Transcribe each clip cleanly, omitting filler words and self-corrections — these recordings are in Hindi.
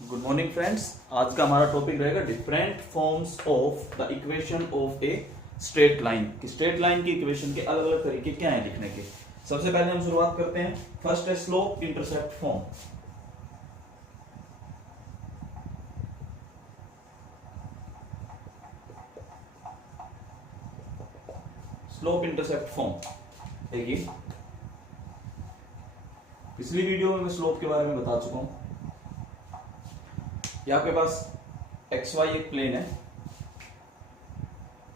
Good morning friends. आज का हमारा टॉपिक रहेगा different forms of the equation of a straight line. कि स्ट्रेट लाइन की इक्वेशन के अलग अलग तरीके क्या हैं लिखने के। सबसे पहले हम शुरुआत करते हैं। फर्स्ट है slope intercept form. Slope intercept form देखिए, पिछली वीडियो में मैं स्लोप के बारे में बता चुका हूं। ये आपके पास एक्स वाई एक प्लेन है,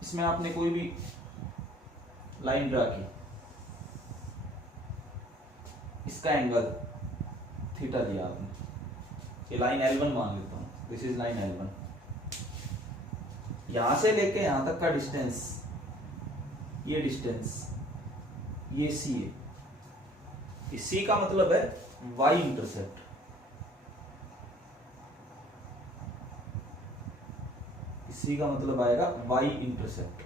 इसमें आपने कोई भी लाइन ड्रा की, इसका एंगल थीटा दिया आपने, ये लाइन L1 मान लेता हूं, दिस इज लाइन L1। यहां से लेके यहां तक का डिस्टेंस, ये डिस्टेंस ये C है। इस C का मतलब है y इंटरसेप्ट। C का मतलब आएगा y intercept.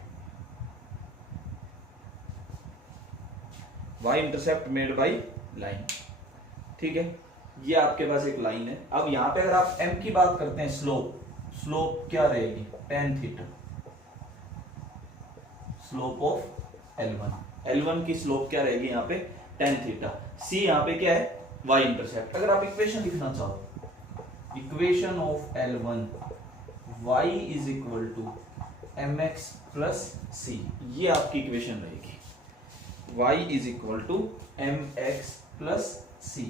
y intercept made by line, ठीक है। ये आपके पास एक लाइन है। अब यहां पे अगर आप m की बात करते हैं, स्लोप क्या रहेगी, tan theta, slope of L1 की स्लोप क्या रहेगी यहाँ पे, tan थीटा। C यहाँ पे क्या है, y इंटरसेप्ट। अगर आप इक्वेशन लिखना चाहो, equation of L1 y is equal to mx plus c, ये आपकी इक्वेशन रहेगी। y is equal to mx plus c।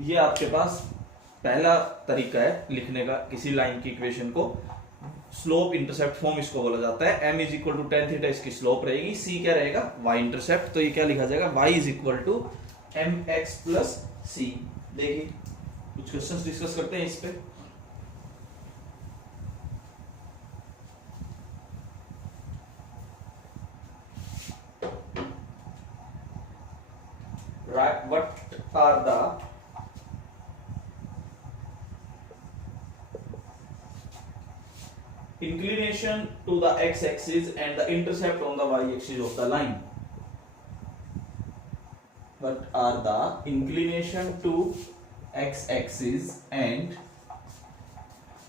ये आपके पास पहला तरीका है लिखने का किसी लाइन की इक्वेशन को। स्लोप इंटरसेप्ट फॉर्म इसको बोला जाता है। m is equal to tan theta इसकी स्लोप रहेगी, c क्या रहेगा, y इंटरसेप्ट। तो ये क्या लिखा जाएगा, y is equal to mx plus c। देखिए कुछ क्वेश्चंस डिस्कस करते हैं इस पे। What are the inclination to the x-axis and the intercept on the y-axis of the line? What are the inclination to x-axis and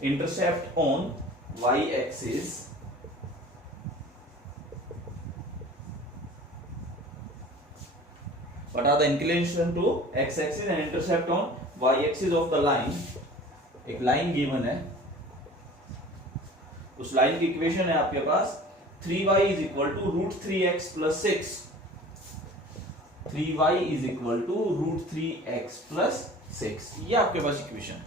intercept on y-axis What are the inclination to x-axis and intercept on y-axis of the line? एक लाइन गिवन है, उस लाइन की इक्वेशन है आपके पास 3y is equal to √3x plus 6। 3y is equal to √3x plus 6, ये आपके पास इक्वेशन है।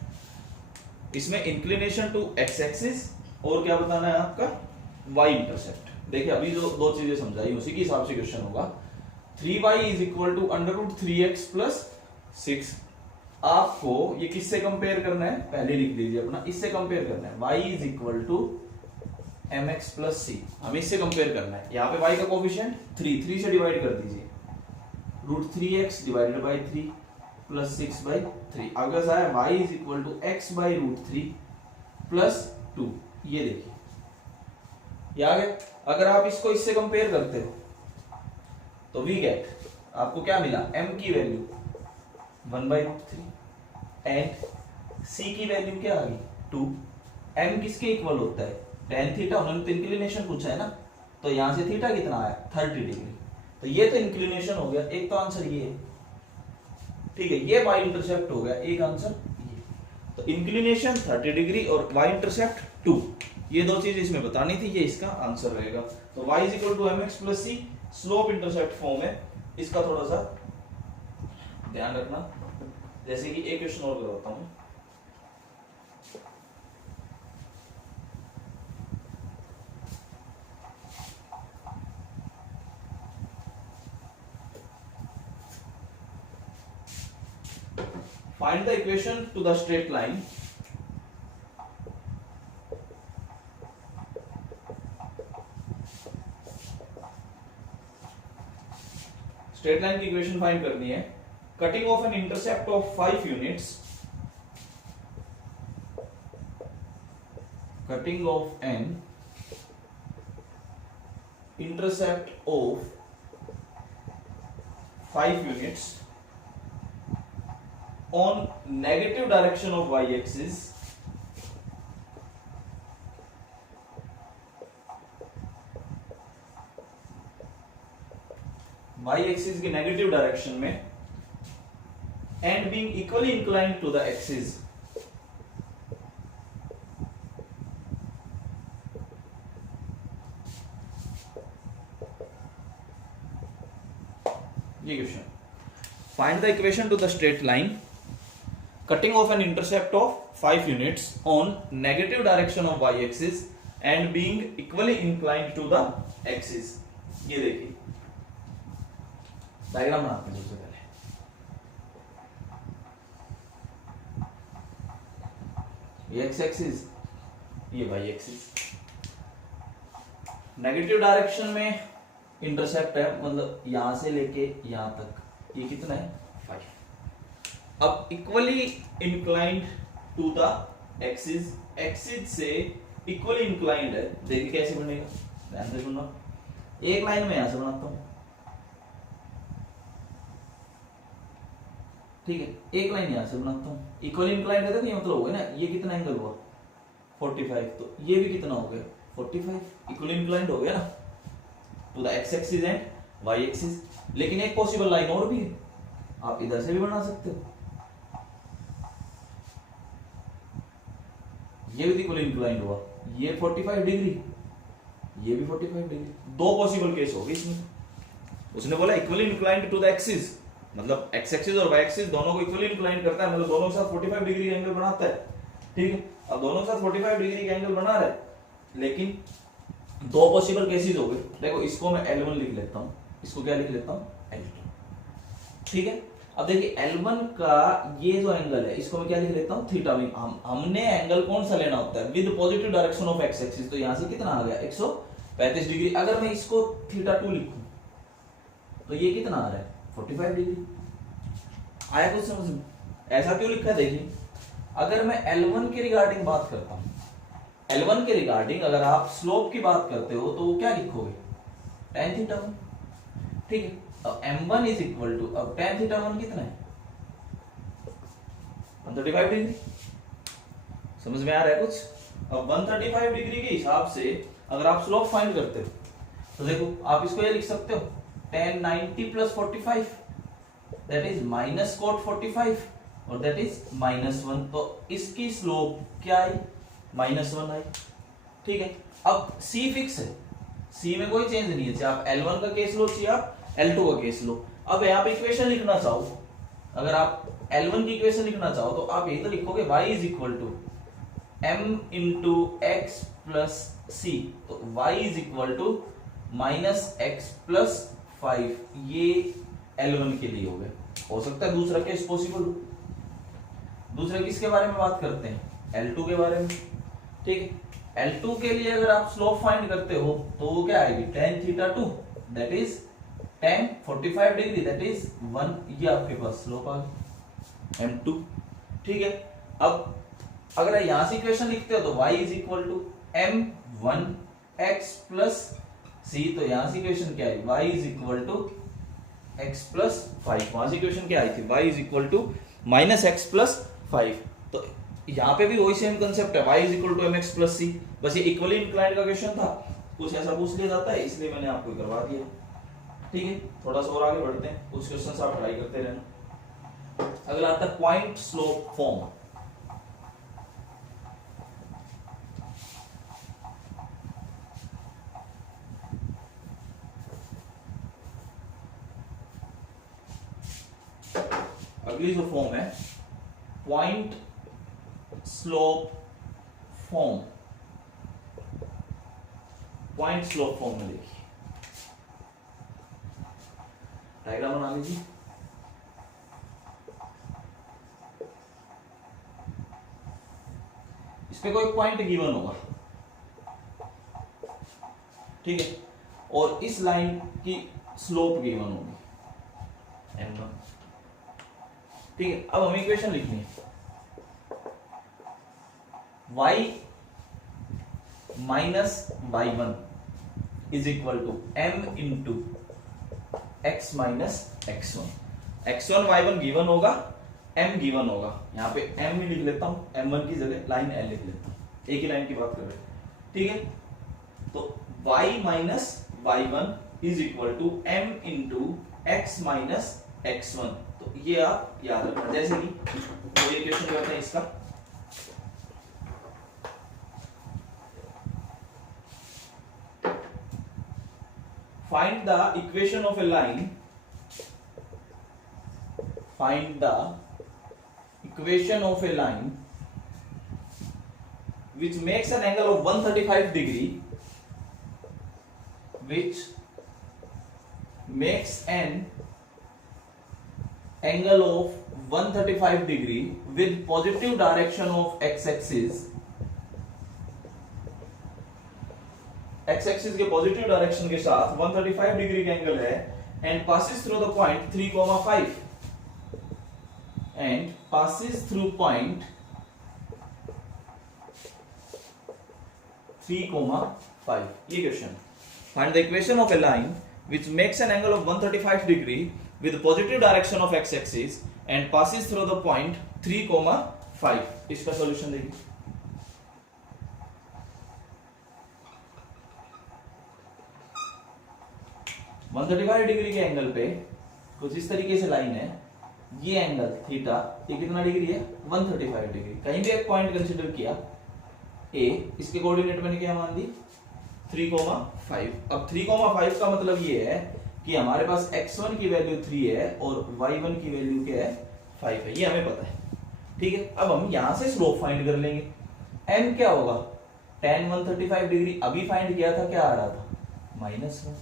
इसमें इंक्लिनेशन टू x एक्सिस और क्या बताना है आपका, y इंटरसेप्ट। देखिए अभी जो दो चीजें समझाई उसी के हिसाब से क्वेश्चन होगा। 3y is equal to √3x plus 6। आपको ये किससे कंपेयर करना है, पहले लिख दीजिए अपना, इससे कंपेयर करना है। y is equal to mx plus c, हमें इससे कंपेयर करना है। यहाँ पे y का कोफिशिएंट 3 से डिवाइड कर दीजिए, √3x डिवाइडेड बाई 3 प्लस 6/3। अगर आया y is equal to x by √3 plus 2। ये देखिए ये आ गया। अगर आप इसको इससे कंपेयर करते हो तो वी गेट, आपको क्या मिला, m की वैल्यू 1/√3 एंड c की वैल्यू क्या आ गई 2। m किसके इक्वल होता है, tan थीटा। उन्होंने तो इंक्लिनेशन पूछा है ना, तो यहां से थीटा कितना आया 30 डिग्री। तो ये तो इंक्लिनेशन हो गया, एक तो आंसर ये है, ठीक है। ये y इंटरसेप्ट हो गया, एक आंसर ये। तो इंक्लिनेशन 30 डिग्री और y इंटरसेप्ट 2, ये दो चीज इसमें बतानी थी, ये इसका आंसर रहेगा। तो y is equal to mx plus c slope intercept form है। इसका थोड़ा सा ध्यान रखना। जैसे कि एक क्वेश्चन और करवाता हूं। Find the equation to the straight line straight line की इक्वेशन फाइंड करनी है। Cutting off an intercept of 5 units, cutting off an intercept of 5 units on negative direction of y-axis y-axis के नेगेटिव डायरेक्शन में and being equally inclined to the axis ये question find the equation to the straight line cutting off an intercept of 5 units on negative direction of Y axis and being equally inclined to the axis. ये देखिए डायग्राम बनाते हैं सबसे पहले। ये एक्स एक्सिस, ये वाई एक्सिस, नेगेटिव डायरेक्शन में इंटरसेप्ट है, मतलब यहां से लेके यहां तक ये कितना है 5। अब equally inclined to the axis, axis से इक्वली इंक्लाइंड है। देखिए कैसे बनेगा, ध्यान से सुनना। एक लाइन में यहां से बनाता हूं, ठीक है, एक लाइन यहां से बनाता हूं। इक्वली इंक्लाइंड है तो ये मतलब हो गया ना, ये कितना एंगल हुआ 45, तो ये भी कितना हो गया 45, इक्वली इंक्लाइंड हो गया ना to the x axis and y axis. लेकिन एक पॉसिबल लाइन और भी है, आप इधर से भी बना सकते हो, ये भी इक्वली इंक्लाइंड हुआ, ये 45 डिग्री, ये भी 45 डिग्री। दो पॉसिबल केस हो गए इसमें। उसने बोला equally inclined to the axis, मतलब एक्स एक्सिस और वाई एक्सिस दोनों को इक्वली इंक्लाइंड करता है, मतलब दोनों के साथ 45 डिग्री का एंगल बनाता है, ठीक है। अब दोनों के साथ 45 डिग्री का एंगल बना रहा है, लेकिन दो पॉसिबल केसेस हो गए। देखो इसको मैं L1 लिख लेता हूं, इसको क्या लिख लेता हूं L2, ठीक है। अब देखिए L1 का ये जो एंगल है इसको मैं क्या लिख लेता हूं थीटा। हमने एंगल कौन सा लेना होता है with positive direction of X axis, तो यहां से कितना आ गया 135 डिग्री। अगर मैं इसको θ2 लिखूं तो ये कितना आ रहा है 45 डिग्री। आया कुछ समझ में? ऐसा क्यों लिखा है देखिए, अगर मैं L1 के रिगार्डिंग बात करता हूं, L1 के रिगार्डिंग अगर आप स्लोप की बात करते हो तो वो क्या लिखोगे tan θ1, ठीक है। अब m1 इज इक्वल टू, अब tan θ1 कितना है 135 डिग्री। समझ में आ रहा है कुछ? अब 135 डिग्री के हिसाब से अगर आप स्लोप फाइंड करते हो तो देखो आप इसको ये लिख सकते हो tan 90 plus 45 that is minus cot 45 और दैट इज -1। तो इसकी स्लोप क्या आई -1 आई, ठीक है। अब C फिक्स है, C में कोई चेंज नहीं है, चाहे आप L1 का केस लो चाहे आप L2 का केस लो। अब यहाँ पे इक्वेशन लिखना चाहो, अगर आप L1 की इक्वेशन लिखना चाहो तो आप यही तो लिखोगे y is equal to m into x plus c, तो y is equal to minus x plus 5। ये L1 के लिए हो गया। हो सकता है दूसरा केस पॉसिबल हो। दूसरा किसके बारे में बात करते हैं L2 के बारे में, ठीक है। L2 के लिए अगर आप स्लोप फाइंड करते हो तो वो क्या आएगी tan θ2 that is tan 45 degree that is 1। ये आपके पास स्लोप आ गई m2, ठीक है। अब अगर यहां से इक्वेशन लिखते हो तो y is equal to m1 x plus c, तो यहां से इक्वेशन क्या आई y is equal to x plus 5। वहां से इक्वेशन क्या आई थी y is equal to minus x plus 5। तो यहाँ पे भी वही सेम कंसेप्ट है, y is equal to mx plus c। बस ये इक्वली इंक्लाइंड का क्वेश्चन था, कुछ ऐसा पूछ लिया जाता है इसलिए मैंने आपको करवा दिया, ठीक है। थोड़ा सा और आगे बढ़ते हैं, कुछ क्वेश्चंस आप ट्राई करते रहना। अगला आता है पॉइंट स्लोप फॉर्म। अगली जो फॉर्म है point slope form, point slope form में देखिए डायग्राम बना लीजिए। इस पे कोई पॉइंट गिवन होगा, ठीक है, और इस लाइन की स्लोप गिवन होगी m1, ठीक है। अब हमें इक्वेशन लिखनी है y minus y1 is equal to m into x minus x1। x1 y1 given होगा m गिवन होगा, यहाँ पे m भी लिख लेता हूं, m1 की जगह लाइन l लिख लेता हूं, एक ही लाइन की बात कर रहे हैं, ठीक है। तो y minus y1 is equal to m into x minus x1। तो ये आप याद रखना, जैसे कि तो ये क्वेश्चन करते हैं इसका, find the equation of a line, find the equation of a line which makes an angle of 135 degree, which makes an angle of 135 degree with positive direction of x-axis, x axis के पॉजिटिव डायरेक्शन के साथ 135 डिग्री का एंगल है, and passes through the point 3,5 and passes through point 3,5। ये question, find the equation of a line which makes an angle of 135 degree with positive direction of X axis and passes through the point 3,5। इसका सॉल्यूशन देखिए। 135 डिग्री के एंगल पे कुछ इस तरीके से लाइन है, ये एंगल थीटा, ये कितना डिग्री है 135 डिग्री। कहीं भी एक पॉइंट कंसीडर किया ए, इसके कोऑर्डिनेट मैंने क्या मान दी 3,5। अब 3,5 का मतलब ये है कि हमारे पास x1 की वैल्यू 3 है और y1 की वैल्यू क्या है 5 है, ये हमें पता है, ठीक है। अब हम यहां से स्लोप फाइंड कर लेंगे। m क्या होगा, tan 135 डिग्री अभी फाइंड किया था, क्या आ रहा था -1।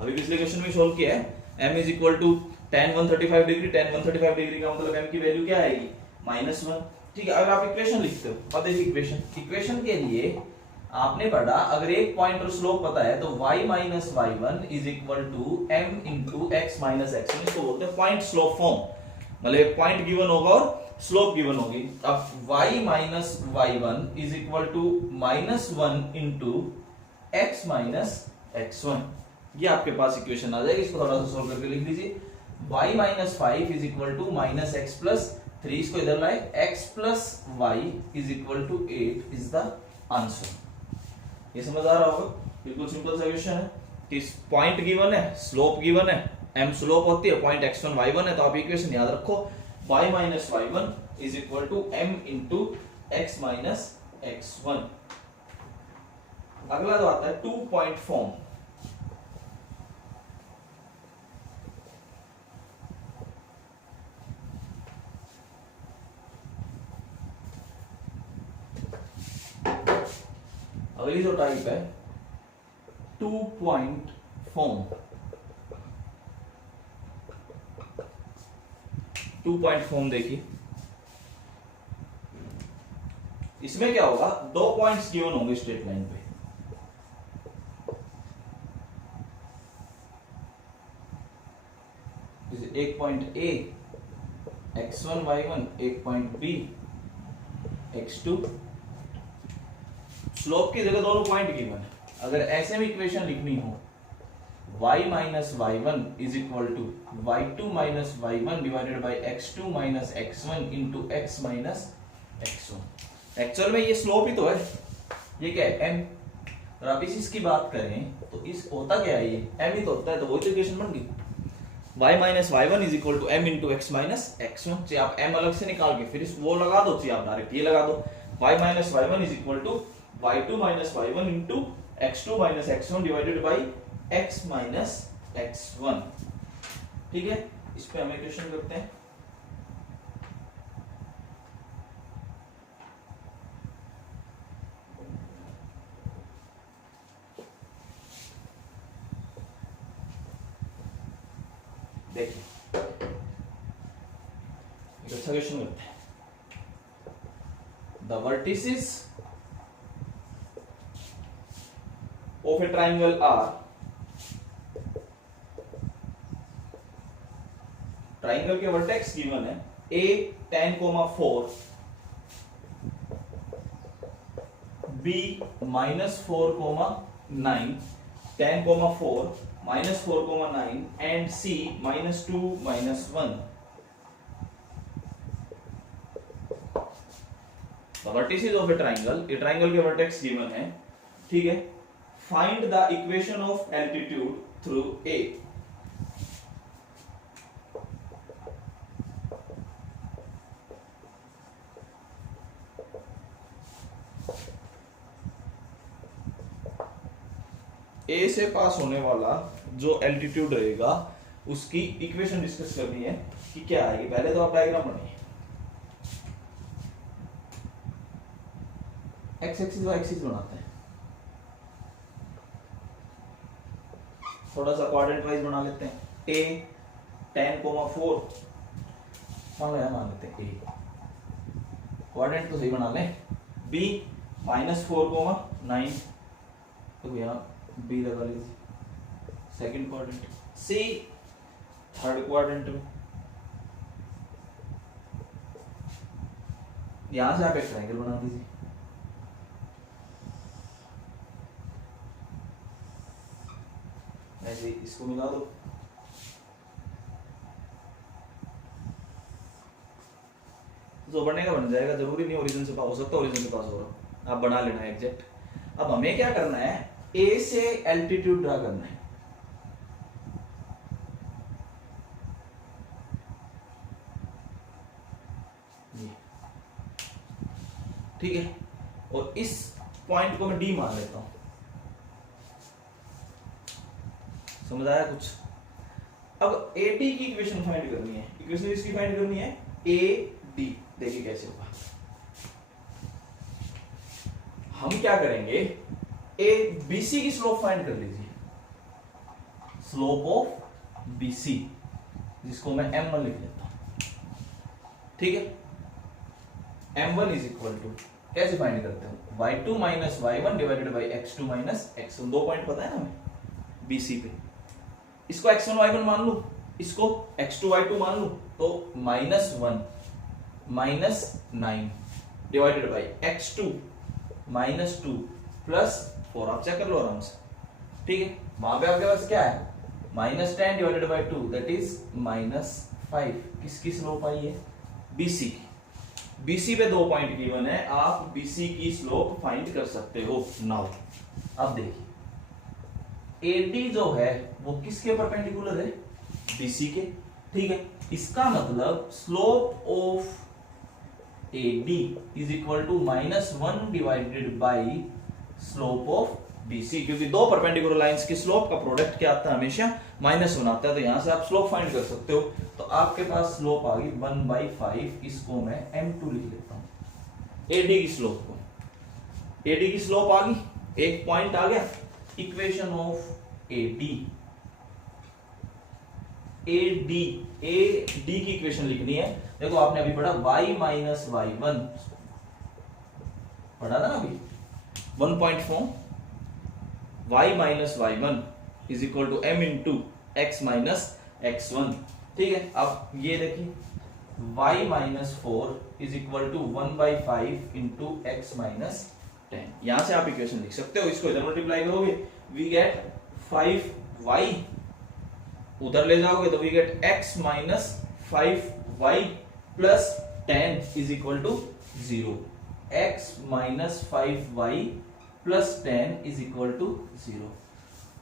अभी पिछले क्वेश्चन में सोल्व किया है, m is equal to tan 135 degree, tan 135 degree का मतलब m की वैल्यू क्या आएगी -1, ठीक है। अगर आप इक्वेशन लिखते हो, अब देखिए इक्वेशन के लिए आपने पढ़ा, अगर एक पॉइंट और स्लोप पता है तो y minus y1 is equal to m into x minus x1, इसको बोलते हैं पॉइंट स्लोप फॉर्म। मतलब एक पॉइंट गिवन होगा और स्लोप गिवन होगी। अब y minus y1 is equal to -1 into x minus x1, ये आपके पास इक्वेशन आ जाएगी। इसको थोड़ा सा सोल्व करके लिख लीजिए, y minus 5 is equal to minus x plus 3, इसको इधर लाए, x plus y is equal to 8 is the answer. ये समझ आ रहा होगा, बिल्कुल सिंपल सा क्वेश्चन है। इस पॉइंट गिवन है, स्लोप गिवन है, m स्लोप होती है, पॉइंट x1 y1 है, तो आप इक्वेशन याद रखो, y minus y1 is equal to m into x minus x1। अगला जो आता है 2 पॉइंट फॉर्म। अगली जो टाइप है 2 पॉइंट फॉर्म। 2 पॉइंट फॉर्म देखिए, इसमें क्या होगा, 2 पॉइंट्स गिवन होंगे स्ट्रेट लाइन पे, जैसे एक पॉइंट ए x1 y1, एक पॉइंट बी x2। स्लोप की जगह दोनों पॉइंट गिवन है। अगर ऐसे में इक्वेशन लिखनी हो, y minus y1 is equal to y2 minus y1 divided by x2 minus x1 into x minus x1। Actual में ये स्लोप ही तो है, ये क्या है m। और आप इसकी बात करें तो इस होता क्या है, ये m ही तो होता है, तो वो इक्वेशन बन गई y minus y1 is equal to m into x minus x1। चाहे आप m अलग से निकाल के फिर इस वो लगा दो, चाहे आप डायरेक्ट ये लगा दो, y minus y1 is equal to y2 minus y1 into x2 minus x1 divided by x minus x1, ठीक है। इस पे हम इक्वेशन करते हैं, देखिए एक अच्छा क्वेश्चन करते हैं। The vertices of a triangle are, triangle के वर्टेक्स गिवन है a 10,4, b -4,9, 10,4 -4,9 and c -2 -1। Vertices of a triangle, a triangle के वर्टेक्स गिवन है, ठीक है। Find the equation of altitude through A. A से पास होने वाला जो एल्टीट्यूड रहेगा उसकी इक्वेशन डिस्कस करनी है कि क्या आएगी। पहले तो आप डायग्राम बनाइए, एक्स एक्सिस वाई एक्सिस बनाते हैं, थोड़ा सा क्वाड्रेंट वाइज बना लेते हैं। ए 10,4 मान लेते हैं, ए क्वाड्रेंट तो सही बना लें। बी -4,9 तो यहाँ बी लगा लीजिए सेकंड क्वाड्रेंट। सी थर्ड क्वाड्रेंट में, यहां से आप एक ट्रायंगल बना दीजिए। ऐसे इसको मिला दो, जो बनेगा बन जाएगा, जरूरी नहीं ओरिजिन से पास हो सकता, ओरिजिन से पास हो रहा, आप बना लेना एग्जैक्ट। अब हमें क्या करना है, ए से एल्टीट्यूड ड्रा करना है। ठीक है, और इस पॉइंट को मैं डी मान लेता हूं। समझ आया कुछ? अब ए डी की इक्वेशन फाइंड करनी है। इक्वेशन इसकी फाइंड करनी है ए डी। देखिए कैसे होगा। हम क्या करेंगे, ए बीसी की स्लोप फाइंड कर लीजिए, स्लोप ऑफ बीसी, जिसको मैं m1 लिख लेता हूं। ठीक है, m1 इज इक्वल टू, कैसे फाइंड करते हैं, y2 minus y1 divided by x2 minus x1। 2 point पता है ना हमें बीसी पे। इसको x1 y1 मान लू, इसको x2 y2 मान लू, तो -1 minus 9 divided by x2 -2 plus 4। आप चेक कर लो आराम से। ठीक है, वहां पे आपके पास क्या है, -10 डिवाइडेड बाई 2 दैट इज -5। किसकी स्लोप आई है, बीसी की। बीसी पे 2 पॉइंट गिवन है, आप बीसी की स्लोप फाइंड कर सकते हो। नाउ अब देखिए, एडी जो है वो किसके परपेंडिकुलर है, बीसी के। ठीक है, इसका मतलब slope of AD is equal to -1 divided by slope of BC, क्योंकि 2 परपेंडिकुलर लाइंस की स्लोप का प्रोडक्ट क्या आता है, हमेशा -1 आता है। तो यहां से आप स्लोप फाइंड कर सकते हो। तो आपके पास स्लोप आ गई 1/5। इसको मैं m2 लिख लेता हूं, एडी की स्लोप को। एडी की स्लोप आ गई, एक पॉइंट आ गया। Equation of AD, AD AD की इक्वेशन लिखनी है। देखो आपने अभी पढ़ा y माइनस y1 पढ़ा था ना अभी, 1.4 y minus y1 is equal to m into x minus x1। ठीक है, अब ये देखिए y minus 4 is equal to 1/5 into x minus 10। यहां से आप इक्वेशन लिख सकते हो। इसको इधर मल्टीप्लाई करोगे, वी गेट 5y, उधर ले जाओगे तो we get x minus 5y plus 10 is equal to 0। x minus 5y plus 10 is equal to 0।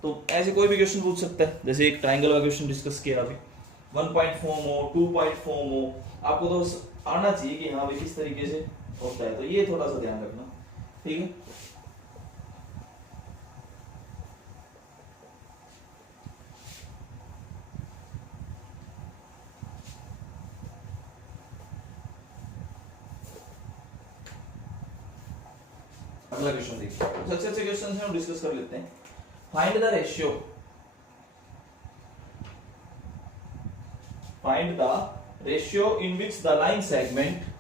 तो ऐसे कोई भी क्वेश्चन पूछ सकता है, जैसे एक ट्राइंगल का क्वेश्चन डिस्कस किया अभी, 1.4 हो 2.4 हो, आपको तो आना चाहिए कि हाँ भाई किस तरीके से होता है। तो ये थोड़ा सा ध्यान रखना। ठीक है, अगला क्वेश्चन देखिए। सबसे अच्छे क्वेश्चन हम डिस्कस कर लेते हैं। Find the ratio, find the ratio in which the line segment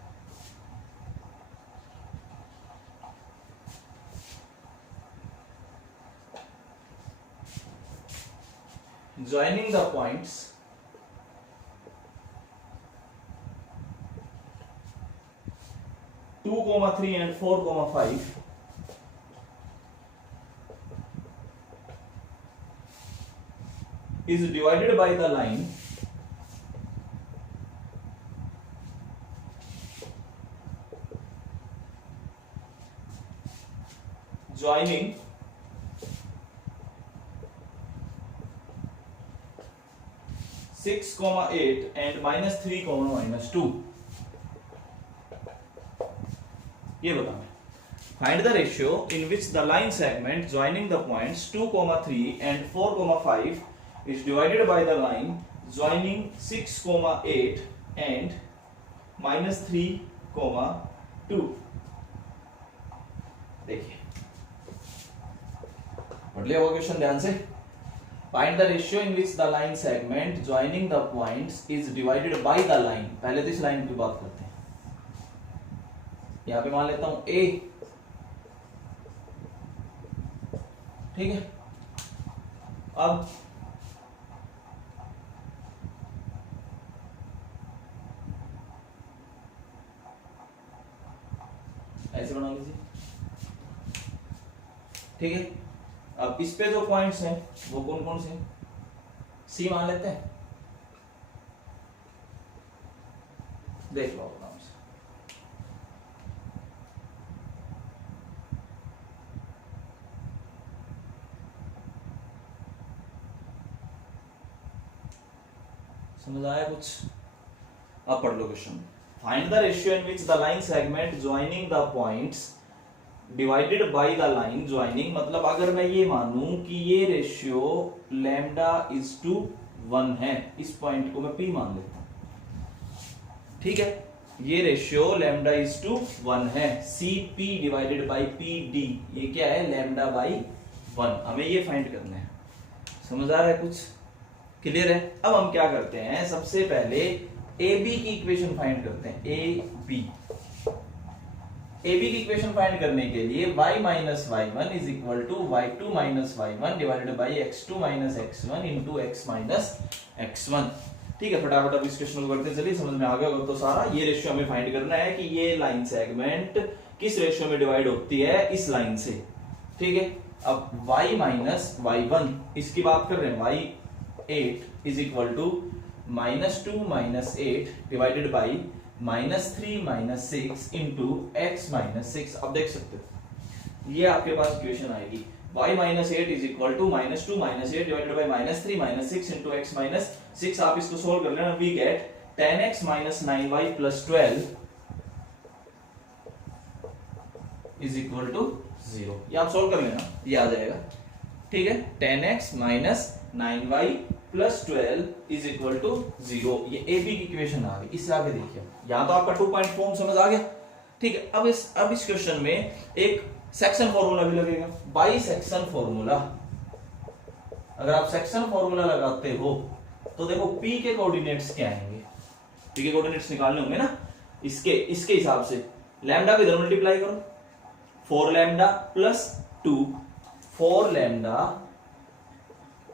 joining the points 2,3 and 4,5 is divided by the line joining 6,8 and -3,-2 ये बताना है। Find the ratio in which the line segment joining the points 2,3 and 4,5 is divided by the line joining 6,8 and -3,2। देखिए पढ़ लिया होगा क्वेश्चन ध्यान से। Find the ratio in which the line segment joining the points is divided by the line. पहले तो इस लाइन की बात करते हैं। यहां पे मान लेता हूं ए, ठीक है। अब ऐसे बना लीजिए, ठीक है। अब इस पे जो पॉइंट्स हैं वो कौन कौन से हैं? सी मान लेते हैं, देख लो आराम से। समझ आया कुछ? अब पढ़ लो question. Find the ratio in which the line segment joining the points divided by the line joining, मतलब अगर मैं ये मानूं कि ये रेशियो लैम्डा इज टू 1 है, इस पॉइंट को मैं P मान लेता हूं, ठीक है। ये रेशियो लैम्डा इज टू 1 है, CP डिवाइडेड बाय PD, ये क्या है? Lambda by 1। हमें ये फाइंड करना है। समझ आ रहा है कुछ? क्लियर है? अब हम क्या करते हैं, सबसे पहले AB की इक्वेशन फाइंड करते हैं। AB की इक्वेशन फाइंड करने के लिए y minus y1 is equal to y2 minus y1 divided by x2 minus x1 into x minus x1। ठीक है, फटाफट अब इस क्वेश्चन को करते चलिए, समझ में आ गया होगा तो सारा। ये रेशियो हमें फाइंड करना है कि ये लाइन सेगमेंट किस रेशियो में डिवाइड होती है, इस लाइन से, ठीक है। अब y माइनस y1 इसकी बात कर रहे हैं, y8 is equal to -2 minus 8 divided by -3 minus 6 into x minus 6। अब देख सकते हो ये आपके पास इक्वेशन आएगी, y minus 8 is equal to -2 minus 8 divided by -3 minus 6 into x minus 6। आप इसको सोल्व कर लेना, we get 10x minus 9y plus 12 is equal to 0। ये आप सोल्व कर लेना, ये आ जाएगा, ठीक है। 10x minus 9y plus 12 is equal to 0। ये AB की इक्वेशन आ गई। इससे आगे देखिए, यहां तो आपका 2 पॉइंट फॉर्म समझ आ गया, ठीक है। अब इस क्वेश्चन में एक सेक्शन फॉर्मूला भी लगेगा, बाई सेक्शन फॉर्मूला। अगर आप सेक्शन फॉर्मूला लगाते हो तो देखो P के कोऑर्डिनेट्स क्या आएंगे, P के कोऑर्डिनेट्स निकालने होंगे ना, इसके हिसाब से लैम्डा को इधर मल्टीप्लाई करो, 4 lambda plus 2, 4 lambda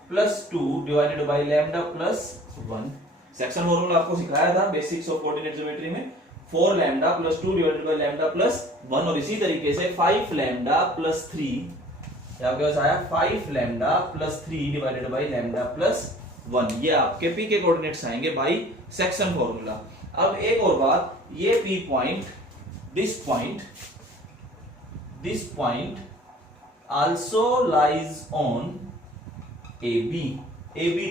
plus 2 divided by lambda plus 1। Section formula आपको सिखाया था बेसिक्स ऑफ कोऑर्डिनेट ज्योमेट्री में, 4 lambda plus 2 divided by lambda plus 1। और इसी तरीके से 5 लैम्डा प्लस 3 आपके पास आया 5 lambda plus 3 divided by lambda plus 1। ये आपके P के कोऑर्डिनेट्स आएंगे बाई सेक्शन फॉर्मूला। अब एक और बात, ये P point, this point also lies on AB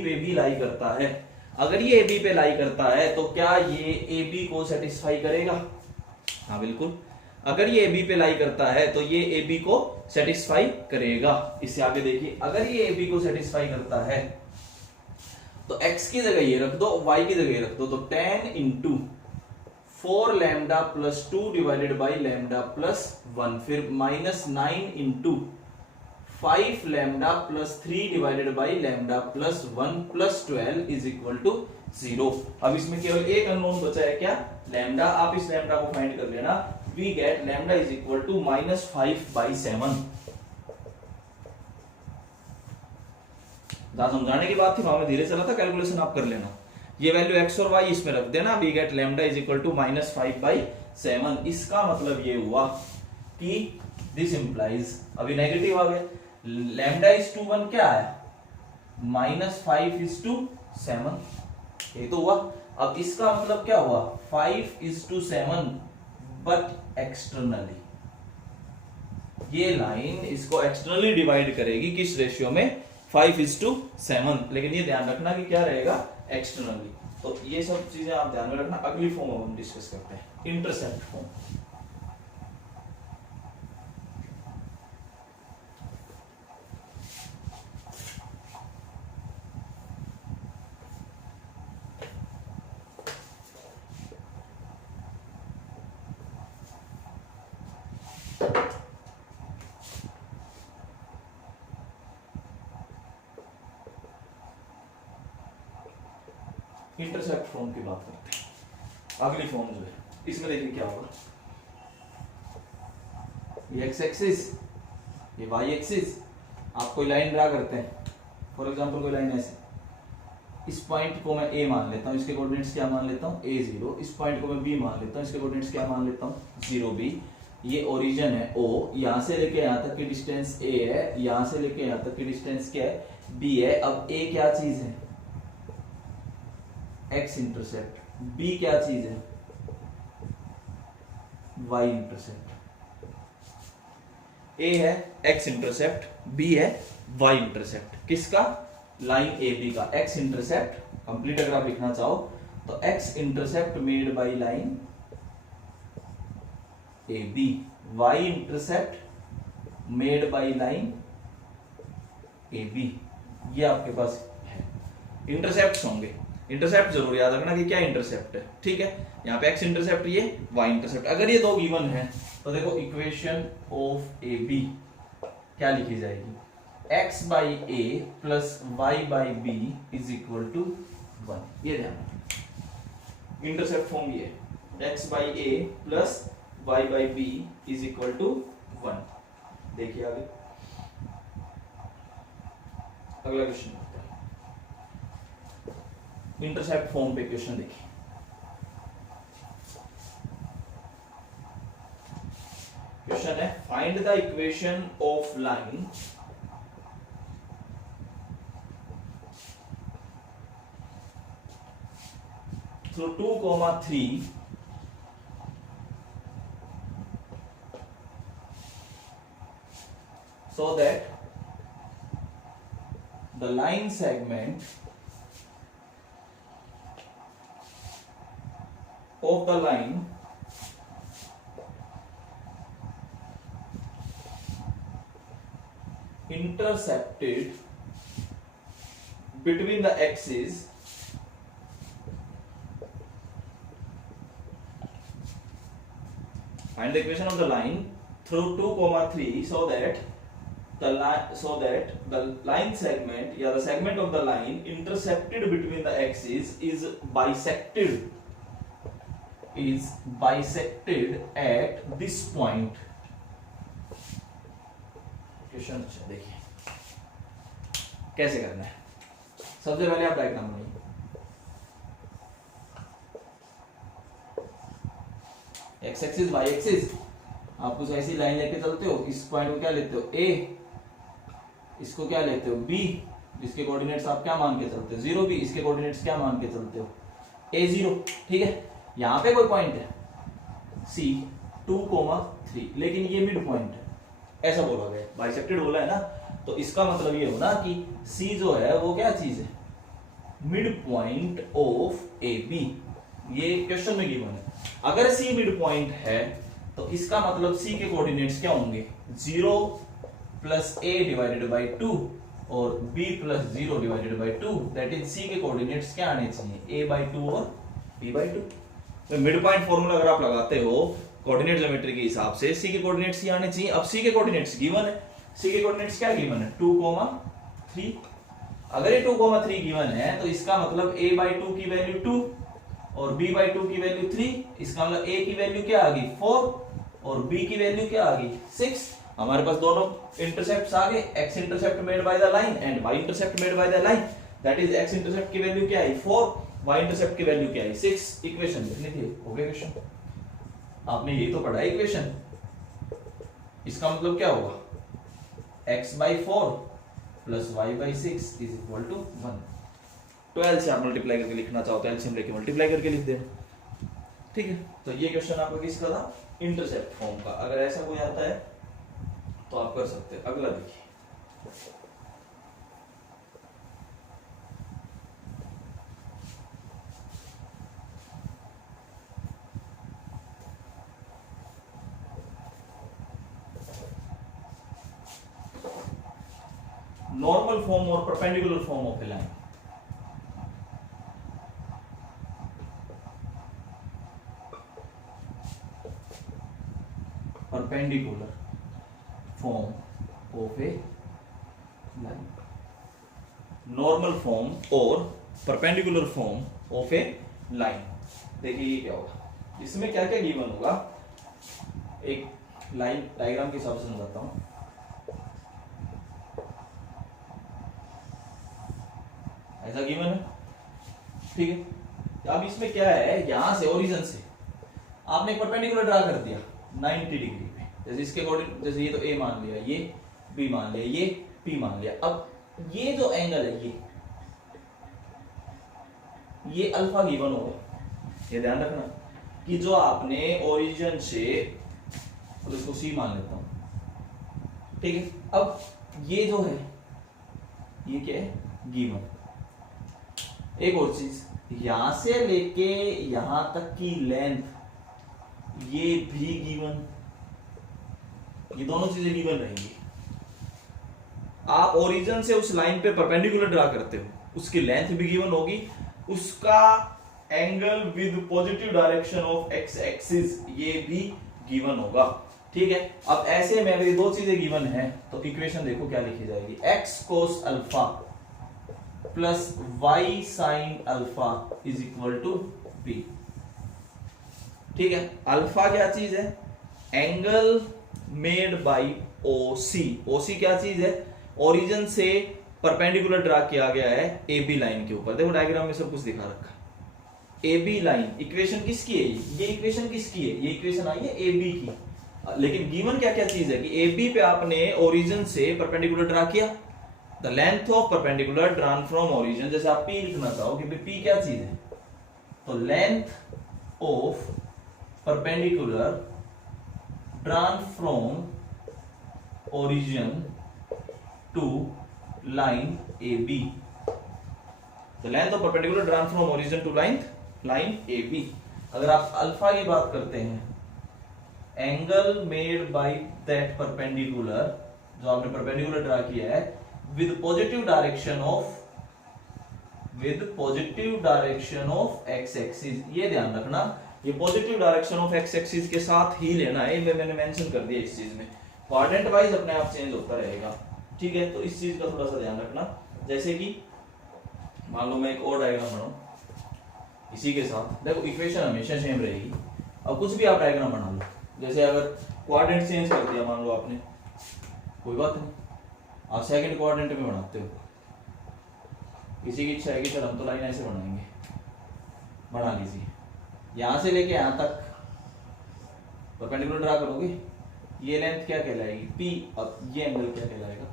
पे भी लाई करता है। अगर ये AB पे लाई करता है तो क्या ये AB को सेटिस्फाई करेगा? हाँ बिल्कुल। अगर ये AB पे लाई करता है तो ये AB को सेटिस्फाई करेगा। इससे आगे देखिए, अगर ये AB को सेटिस्फाई करता है तो x की जगह ये रख दो, y की जगह रख दो, तो 10 into 4 lambda plus 2 divided by lambda plus 1, फिर -9 into 5 lambda plus 3 divided by lambda plus 1 plus 12 is equal to 0। अब इसमें केवल एक अननोन बचा है, क्या? लैम्डा। आप इस लैम्डा को फाइंड कर लेना, we get lambda is equal to -5/7। समझाने की बात थी, वहां में धीरे चला था, कैलकुलेशन आप कर लेना। ये वैल्यू x और y इसमें रख देना, we get lambda is equal to -5/7। इसका मतलब ये हुआ कि दिस इंप्लाइज, अभी नेगेटिव आ गया, लैम्डा इज टू 1 क्या आया, -5:7, ये तो हुआ। अब इसका मतलब क्या हुआ, 5:7 बट एक्सटर्नली, ये लाइन इसको एक्सटर्नली डिवाइड करेगी किस रेशियो में, 5:7, लेकिन ये ध्यान रखना कि क्या रहेगा, एक्सटर्नली। तो ये सब चीजें आप ध्यान में रखना। अगली फॉर्म हम डिस्कस करते हैं, इंटरसेप्ट फॉर्म। इंटरसेप्ट फॉर्म की बात करते हैं। अगली फॉर्म जो है, इसमें देखिए क्या होगा, ये एक्स एक्सिस, ये वाई एक्सिस। आप कोई लाइन ड्रा करते हैं, फॉर एग्जांपल कोई लाइन ऐसे, इस पॉइंट को मैं ए मान लेता हूं, इसके कोऑर्डिनेट्स क्या मान लेता हूं, a0। इस पॉइंट को मैं b मान लेता हूं, इसके कोऑर्डिनेट्स क्या मान लेता हूं, 0b। ये ओरिजिन है o, यहां से लेके यहां तक की डिस्टेंस a है, यहां से लेके यहां तक की डिस्टेंस क्या है, b है। अब a क्या चीज है, x इंटरसेप्ट, b क्या चीज है, y इंटरसेप्ट। a है x इंटरसेप्ट, b है y इंटरसेप्ट। किसका, लाइन AB का x इंटरसेप्ट। कंप्लीट अगर आप लिखना चाहो तो x intercept made by line AB, y intercept made by line AB। ये आपके पास है, इंटरसेप्ट्स होंगे। इंटरसेप्ट जरूर याद रखना कि क्या इंटरसेप्ट है, ठीक है। यहाँ पे x इंटरसेप्ट, ये y इंटरसेप्ट। अगर ये दो गिवन है तो देखो इक्वेशन ऑफ AB क्या लिखी जाएगी, x by a plus y by b is equal to 1। ये ध्यान रखना, इंटरसेप्ट फॉर्म ये है, x by a plus y by b is equal to 1। देखिए आगे अगला क्वेश्चन, इंटरसेप्ट फॉर्म पे क्वेश्चन देखिए। क्वेश्चन है, find the equation of line through 2,3 so that the line segment of the line intercepted between the axes find the equation of the line through 2,3 so that the line segment या the segment of the line intercepted between the axes is bisected at this point। Question देखिए कैसे करना है। सबसे पहले आप डायग्राम बनाइए, एक्स एक्सिस वाई एक्सिस। आप कुछ ऐसी लाइन लेके चलते हो, इस पॉइंट को क्या लेते हो A, इसको क्या लेते हो B, जिसके कोऑर्डिनेट्स आप क्या मान के चलते हो 0B, इसके कोऑर्डिनेट्स क्या मान के चलते हो A0, ठीक है। यहां पे कोई पॉइंट है C 2,3, लेकिन ये मिड पॉइंट है, ऐसा बोला गया, बाइसेक्टेड बोला है ना, तो इसका मतलब ये होना कि C जो है वो क्या चीज है, मिड पॉइंट ऑफ AB। ये क्वेश्चन में गिवन है। अगर C मिड पॉइंट है तो इसका मतलब C के कोऑर्डिनेट्स क्या होंगे, 0 प्लस A डिवाइडेड बाई 2 और B plus 0 divided by 2। That is C के कोऑर्डिनेट्स क्या आने चाहिए, A बाई 2 और B बाई 2। तो मिड पॉइंट फॉर्मूला अगर आप लगाते हो कोऑर्डिनेट ज्योमेट्री के हिसाब से, C के कोऑर्डिनेट्स ही आने चाहिए। अब C के कोऑर्डिनेट्स गिवन है, C के कोऑर्डिनेट्स क्या गिवन है 2,3। अगर ये 2,3 गिवन है तो इसका मतलब A बाई 2 की वैल्यू 2 और B बाई 2 की वैल्यू 3। इसका मतलब A की वैल्यू क्या आ गई 4 और B की वैल्यू क्या आ गई 6। हमारे पास दोनों इंटरसेप्ट्स आ गए, x intercept made by the line and y intercept made by the line. That is x intercept की वैल्यू क्या आई 4, y इंटरसेप्ट की वैल्यू क्या आई 6। इक्वेशन लिखनी थी, हो गया क्वेश्चन। आपने यही तो पढ़ा है इक्वेशन। इसका मतलब क्या होगा x by 4 plus y by 6 is equal to 1। 12 से आप मल्टीप्लाई करके लिखना चाहो तो एलसीएम लेके मल्टीप्लाई करके लिख देना, ठीक है। तो ये क्वेश्चन आपका किसका था, इंटरसेप्ट फॉर्म का। अगर ऐसा कोई आता है तो आप कर सकते हैं। अगला देखिए, नॉर्मल फॉर्म और perpendicular form of a line. Perpendicular form of a line, normal form और perpendicular form of a line. देखिए ये क्या होगा, इसमें क्या क्या गिवन होगा, एक लाइन डायग्राम के हिसाब से समझाता हूं। ऐसा गिवन है, ठीक है। अब इसमें क्या है, यहां से ओरिजिन से आपने एक परपेंडिकुलर ड्रा कर दिया 90 डिग्री पे, जैसे इसके अकॉर्डिंग, जैसे ये तो ए मान लिया, ये बी मान लिया, ये पी मान लिया। अब ये जो एंगल है ये अल्फा गिवन होगा। ये ध्यान रखना कि जो आपने ओरिजिन से, तो इसको सी मान लेता हूं, ठीक है। अब ये जो है ये क्या है, गिवन। एक और चीज, यहां से लेके यहां तक की लेंथ ये भी गिवन, ये दोनों चीजें गिवन रहेंगी। आप ओरिजिन से उस लाइन पे परपेंडिकुलर ड्रा करते हो, उसकी लेंथ भी गिवन होगी, उसका angle with positive direction of X axis ये भी गिवन होगा, ठीक है। अब ऐसे में अगर ये दो चीजें गिवन है तो इक्वेशन देखो क्या लिखी जाएगी, x cos alpha plus y sine alpha is equal to b, ठीक है। अल्फा क्या चीज है, angle made by OC. OC क्या चीज है, ओरिजिन से परपेंडिकुलर ड्रा किया गया है ए बी लाइन के ऊपर। देखो डायग्राम में सब कुछ दिखा रखा है। ए बी लाइन इक्वेशन किसकी है, ये इक्वेशन किसकी है, ये इक्वेशन आई है ए बी की। लेकिन गिवन क्या क्या चीज है कि ए बी पे आपने ओरिजिन से परपेंडिकुलर ड्रा किया, the length of perpendicular drawn from origin. जैसे आप पी लिखना चाहो कि पी क्या चीज है, तो length of perpendicular drawn from origin to line A B, the length of perpendicular drawn from origin to line A B. अगर आप अल्फा की बात करते हैं, angle made by that perpendicular, जो आपने परपेंडिकुलर ड्रा किया है, with positive direction of x axis। ये ध्यान रखना, ये positive direction of x axis के साथ ही लेना है, ये मैंने मेंशन कर दिया। इस चीज में क्वाड्रेंट वाइज अपने आप चेंज होता रहेगा, ठीक है। तो इस चीज का थोड़ा सा ध्यान रखना। जैसे कि मान लो मैं एक और डायग्राम बनाऊं इसी के साथ, देखो इक्वेशन हमेशा सेम रहेगी। अब कुछ भी आप डायग्राम बना लो, जैसे अगर क्वाड्रेंट चेंज कर दिया मान लो आपने, कोई बात नहीं, आप सेकंड क्वाड्रेंट में बनाते हो। किसी की इच्छा है कि सर हम तो लाइन ऐसे बनाएंगे, बना लीजिए। यहां से लेके यहां तक परपेंडिकुलर ड्रा करोगे, ये लेंथ क्या कहलाएगी, पी, और ये एंगल क्या कहलाएगा,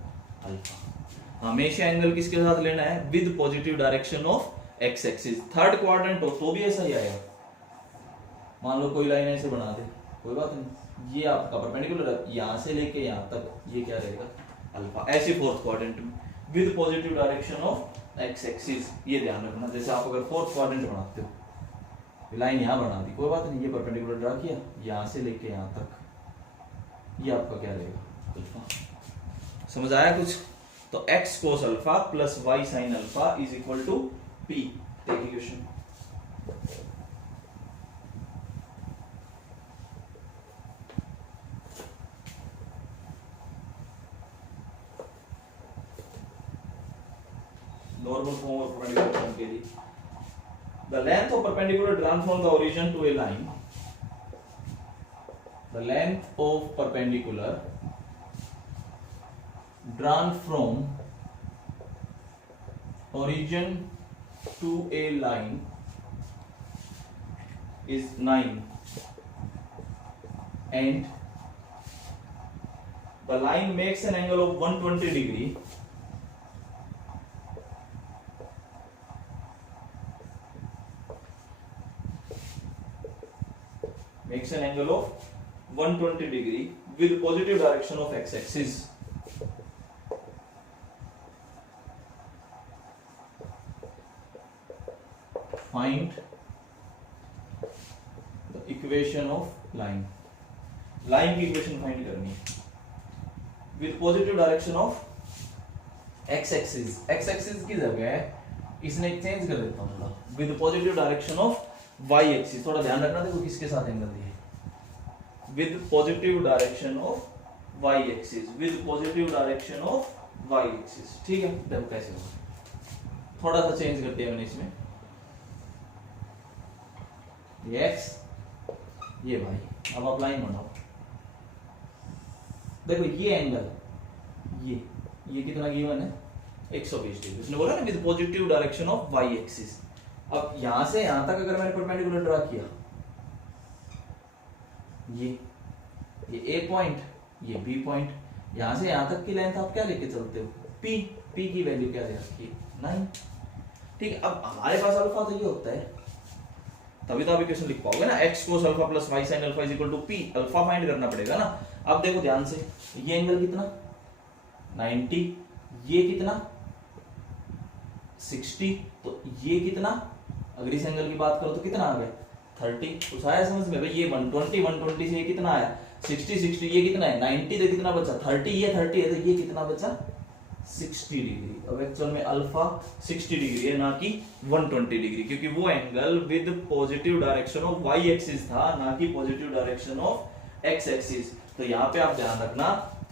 अल्फा। हमेशा एंगल किसके साथ लेना है, with positive direction of X axis. Third quadrant हो तो भी ऐसा ही आएगा। मान लो कोई लाइन ऐसे बना दे, कोई बात नहीं, ये आपका परपेंडिकुलर है, यहां से लेके यहां तक ये क्या रहेगा, अल्फा। ऐसे फोर्थ क्वाड्रेंट में with positive direction of X axis, ये ध्यान रखना। जैसे आप अगर फोर्थ क्वाड्रेंट बनाते हो, लाइन यहां बना दी, कोई बात नहीं, ये परपेंडिकुलर ड्रा किया, यहां से लेके यहां तक, ये आपका क्या रहेगा, अल्फा। समझ आया कुछ? तो x cos alpha plus y sin alpha is equal to p। देखिए क्वेश्चन, नॉर्मल फॉर्म और परपेंडिकुलर फॉर्म के लिए, the length of perpendicular drawn from the origin to a line, the length of perpendicular drawn from origin to a line is 9 and the line makes an angle of 120 degree makes an angle of 120 degree with positive direction of X axis. Find the equation of line, line की इक्वेशन फाइंड करनी है with positive direction of X axis. X axis की जगह इसने चेंज कर देता हूं थोड़ा, with positive direction of Y axis. थोड़ा ध्यान रखना, देखो किसके साथ एंगल दिए, with positive direction of Y axis, with positive direction of Y axis. ठीक है, देखो कैसे होगा, थोड़ा सा चेंज कर दिया मैंने इसमें, ये एक्स ये वाई। अब आप लाइन बनाओ, देखो ये एंगल ये कितना गिवन है 120 डिग्री, उसने बोला ना with positive direction of Y axis. अब यहां से यहां तक अगर मैंने परपेंडिकुलर ड्रा किया, ये ए पॉइंट ये बी पॉइंट, यहां से यहां तक की लेंथ आप क्या लेके चलते हो, पी की वैल्यू क्या दे रखी है 9। ठीक है, अब हमारे पास अल्फा तो ये होता है, तभी तो आप इक्वेशन लिख पाओगे ना, x cos alpha plus y sin alpha is equal to p। Alpha find करना पड़ेगा ना। अब देखो ध्यान से, ये एंगल कितना 90, ये कितना 60, तो ये कितना, अगर इस एंगल की बात करो तो कितना आ गया 30। कुछ आया समझ में भाई, ये 120 से ये कितना आया 60, ये कितना है 90, तो कितना बचा 30, ये 30 है तो ये कितना बचा 60 डिग्री। अब एक्चुअल में अल्फा 60 डिग्री है ना कि 120 डिग्री, क्योंकि वो angle with positive direction of Y axis था, ना कि positive direction of X axis. तो यहाँ पे आप ध्यान रखना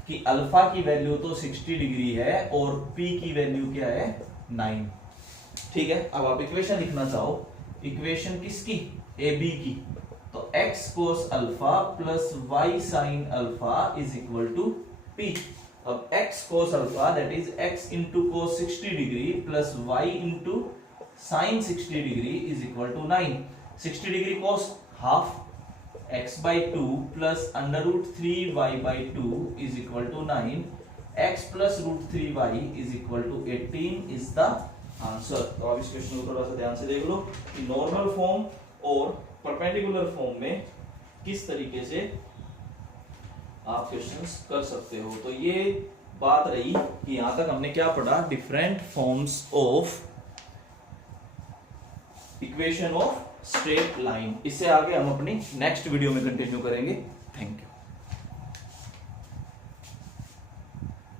कि अल्फा की वैल्यू तो 60 डिग्री है और पी की वैल्यू क्या है 9। ठीक है, अब आप इक्वेशन लिखना चाहो, इक्वेशन किसकी, ए बी की, तो x cos alpha plus y sin alpha is equal to p। अब x cos alpha that is x into cos 60 degree plus y into sin 60 degree is equal to 9। 60 degree cos half x by 2 plus under root 3y by 2 is equal to 9। x plus root 3y is equal to 18 is the answer. तो आप इस क्वेश्चन को थोड़ा सा ध्यान से देख लो कि नॉर्मल फॉर्म और परपेंडिकुलर फॉर्म में किस तरीके से आप क्वेश्चंस कर सकते हो। तो ये बात रही कि यहां तक हमने क्या पढ़ा, different forms of equation of straight line. इससे आगे हम अपनी नेक्स्ट वीडियो में कंटिन्यू करेंगे। Thank you.